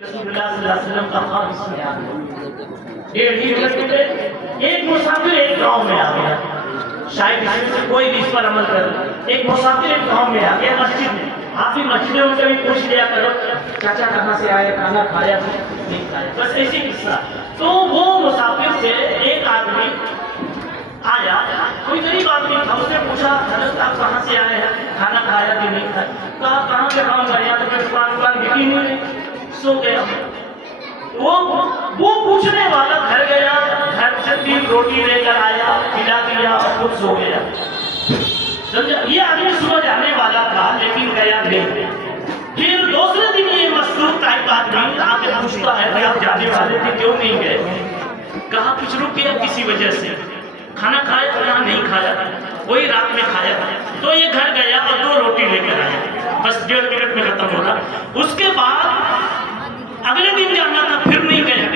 एक मुसाफिर एक गांव में आ गया, शायद इसमें से कोई भी इस पर अमल कर। एक मुसाफिर एक गांव में आ गया, मस्जिद में। आप भी मस्जिदों में कभी पूछ लिया करो, चाचा कहाँ से आए, खाना खाया नहीं खाया, बस ऐसी किस्सा। तो वो मुसाफिर से एक आदमी आया, कोई गरीब आदमी था, उसने पूछा हजरत आप कहाँ से आए हैं, खाना खाया कि नहीं खाया। कहा कहाँ से खाऊंगा, यहाँ तो मैं दुकान बिकी नहीं, सो गया। वो पूछने वाला घर गया, घर से 3 रोटी लेकर आया, खिला दिया और खुद सो गया। समझा? ये आदमी सुबह जाने वाला था लेकिन गया नहीं। फिर दूसरे दिन ये मसरूफ टाइप आदमी आके पूछता है कि आप जाने वाले थे क्यों नहीं गए। कहा कुछ रुक गया किसी वजह से, खाना खाया या नहीं खाया, वही रात में खाया। तो ये घर गया और 2 रोटी लेकर आया, बस 1.5 मिनट में खत्म हो रहा। उसके बाद अगले दिन जाना था, फिर नहीं गया।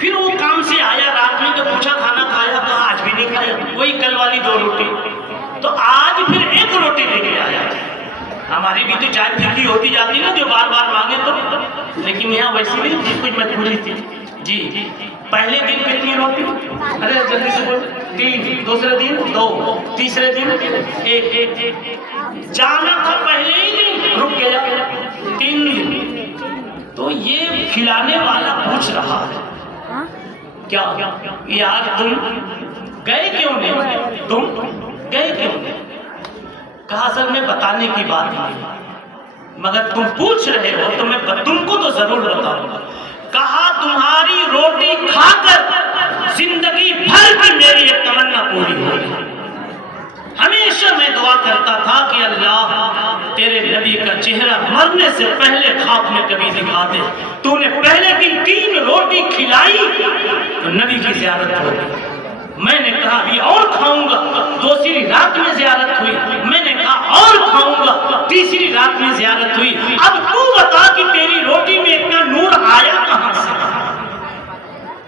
फिर वो काम से आया रात में तो पूछा खाना खाया, तो आज भी नहीं खाया, वही कल वाली 2 रोटी। तो आज फिर 1 रोटी लेके आया। हमारी भी तो चाय फीकी होती जाती ना, जो बार बार मांगे तो, लेकिन यहाँ वैसी नहीं थी, कुछ मजबूरी थी जी। पहले दिन कितनी रोटी, अरे जल्दी से बोल, 3, दूसरे दिन 2, तीसरे दिन 1। जाना था पहले ही दिन, रुक गया 3 दिन। तो ये खिलाने वाला पूछ रहा है क्या यार तुम गए क्यों नहीं, तुम गए क्यों नहीं। कहा सर मैं बताने की बात नहीं, मगर तुम पूछ रहे हो तो मैं तुमको तो जरूर बताऊंगा। कहा तुम्हारी रोटी खाकर जिंदगी भर की मेरी एक तमन्ना पूरी होगी। हमेशा मैं दुआ करता था कि अल्लाह तेरे नबी का चेहरा मरने से पहले ख्वाब में कभी दिखा दे। तूने पहले दिन 3 रोटी खिलाई तो नबी की ज़ियारत हो गई। मैंने कहा अभी और खाऊंगा, दूसरी रात में ज़ियारत हुई। मैंने कहा और खाऊंगा, तीसरी रात में ज़ियारत हुई। अब तू बता कि तेरी रोटी में इतना नूर आया कहां से।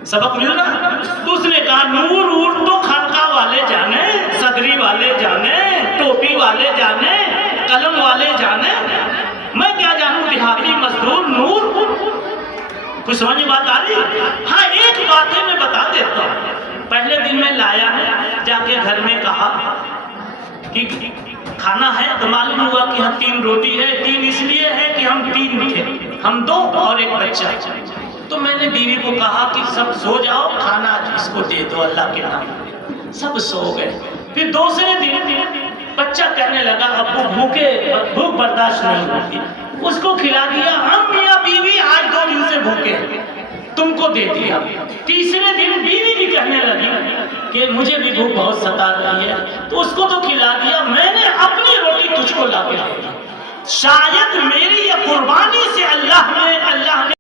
सबक मिल रहा। तो उसने कहा नूर तो खानका वाले जाने, सदरी वाले जाने, टोपी वाले जाने, कलम वाले जाने, मैं क्या जानूं दिहाड़ी मजदूर नूर। कुछ समझ में बात आ रही। हाँ एक बात है मैं बता देता हूँ। पहले दिन में लाया, जाके घर में कहा कि खाना है, तो मालूम हुआ कि हम 3 रोटी है। 3 इसलिए है कि हम 3 थे, हम 2 और एक बच्चा। तो मैंने बीवी को कहा कि सब सो जाओ, खाना इसको दे दो अल्लाह के नाम। सब सो गए। फिर दूसरे दिन बच्चा कहने लगा अब्बू भूख बर्दाश्त नहीं होती, उसको खिला दिया। हम मियां बीवी आज 2 दिन से भूखे, तुमको दे दिया। तीसरे दिन बीवी भी कहने लगी कि मुझे भी भूख बहुत सता रही है, तो उसको तो खिला दिया। मैंने अपनी रोटी तुझको ला के दी। शायद मेरी ये कुर्बानी से अल्लाह ने